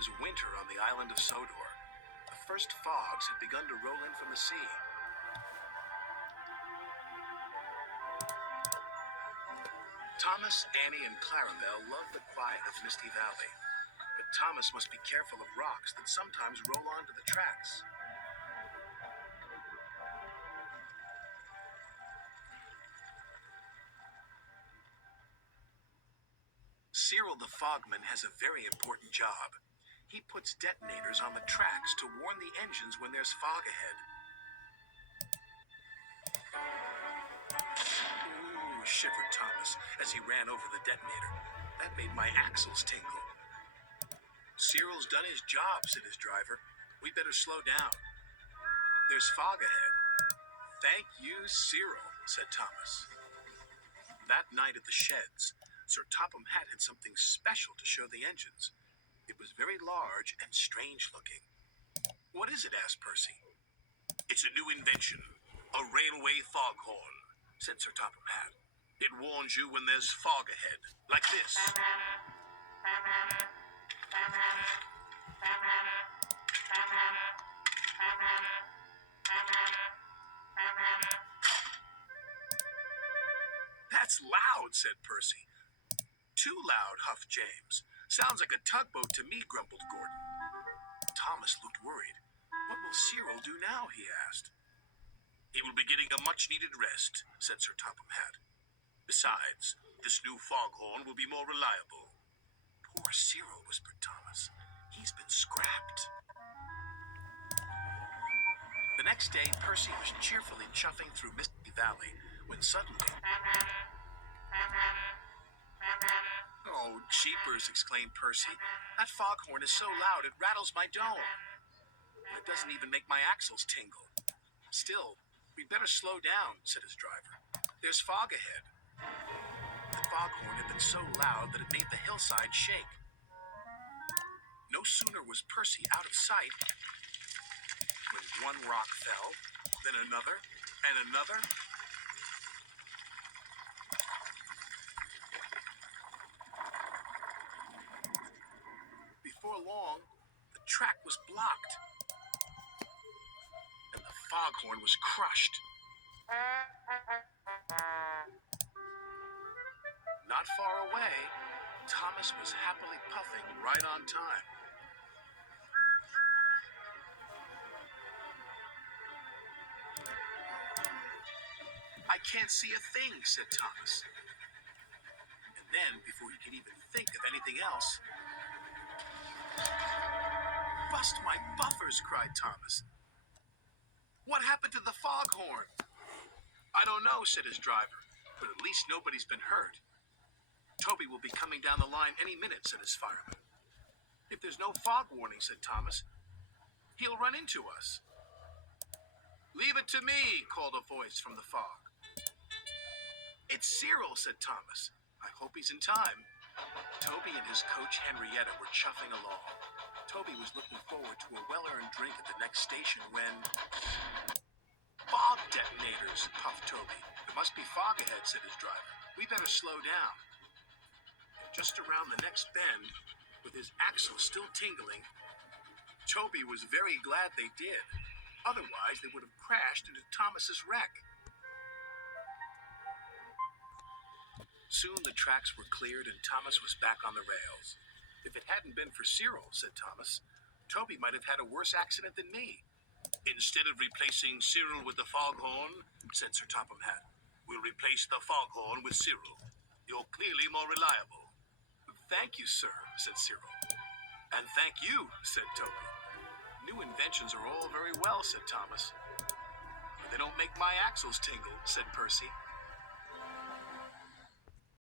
was winter on the island of Sodor. The first fogs had begun to roll in from the sea. Thomas, Annie, and Clarabel loved the quiet of Misty Valley, but Thomas must be careful of rocks that sometimes roll onto the tracks. Cyril the fogman has a very important job. He puts detonators on the tracks to warn the engines when there's fog ahead. Ooh, shivered Thomas as he ran over the detonator. That made my axles tingle. Cyril's done his job, said his driver. We better slow down. There's fog ahead. Thank you, Cyril, said Thomas. That night at the sheds, Sir Topham Hatt had something special to show the engines. It was very large and strange looking. What is it? Asked Percy. It's a new invention, a railway foghorn, said Sir Topham Hatt. It warns you when there's fog ahead, like this. That's loud, said Percy. Too loud, huffed James. Sounds like a tugboat to me, grumbled Gordon. Thomas looked worried. What will Cyril do now, he asked. He will be getting a much-needed rest, said Sir Topham Hatt. Besides, this new foghorn will be more reliable. Poor Cyril, whispered Thomas. He's been scrapped. The next day, Percy was cheerfully chuffing through Misty Valley when suddenly... Oh, jeepers, exclaimed Percy. That foghorn is so loud it rattles my dome. It doesn't even make my axles tingle. Still, we'd better slow down, said his driver. There's fog ahead. The foghorn had been so loud that it made the hillside shake. No sooner was Percy out of sight when one rock fell, then another, and another. Before long, the track was blocked, and the foghorn was crushed. Not far away, Thomas was happily puffing right on time. I can't see a thing, said Thomas. And then, before he could even think of anything else, bust my buffers, cried Thomas. What happened to the foghorn? I don't know, said his driver, but at least nobody's been hurt. Toby will be coming down the line any minute, said his fireman. If there's no fog warning, said Thomas, he'll run into us. Leave it to me, called a voice from the fog. It's Cyril, said Thomas. I hope he's in time. Toby and his coach Henrietta were chuffing along. Toby was looking forward to a well-earned drink at the next station when... Fog detonators, puffed Toby. There must be fog ahead, said his driver. We better slow down. Just around the next bend, with his axle still tingling, Toby was very glad they did. Otherwise, they would have crashed into Thomas's wreck. Soon the tracks were cleared and Thomas was back on the rails. If it hadn't been for Cyril, said Thomas, Toby might have had a worse accident than me. Instead of replacing Cyril with the foghorn, said Sir Topham Hatt, we'll replace the foghorn with Cyril. You're clearly more reliable. Thank you, sir, said Cyril. And thank you, said Toby. New inventions are all very well, said Thomas. But they don't make my axles tingle, said Percy.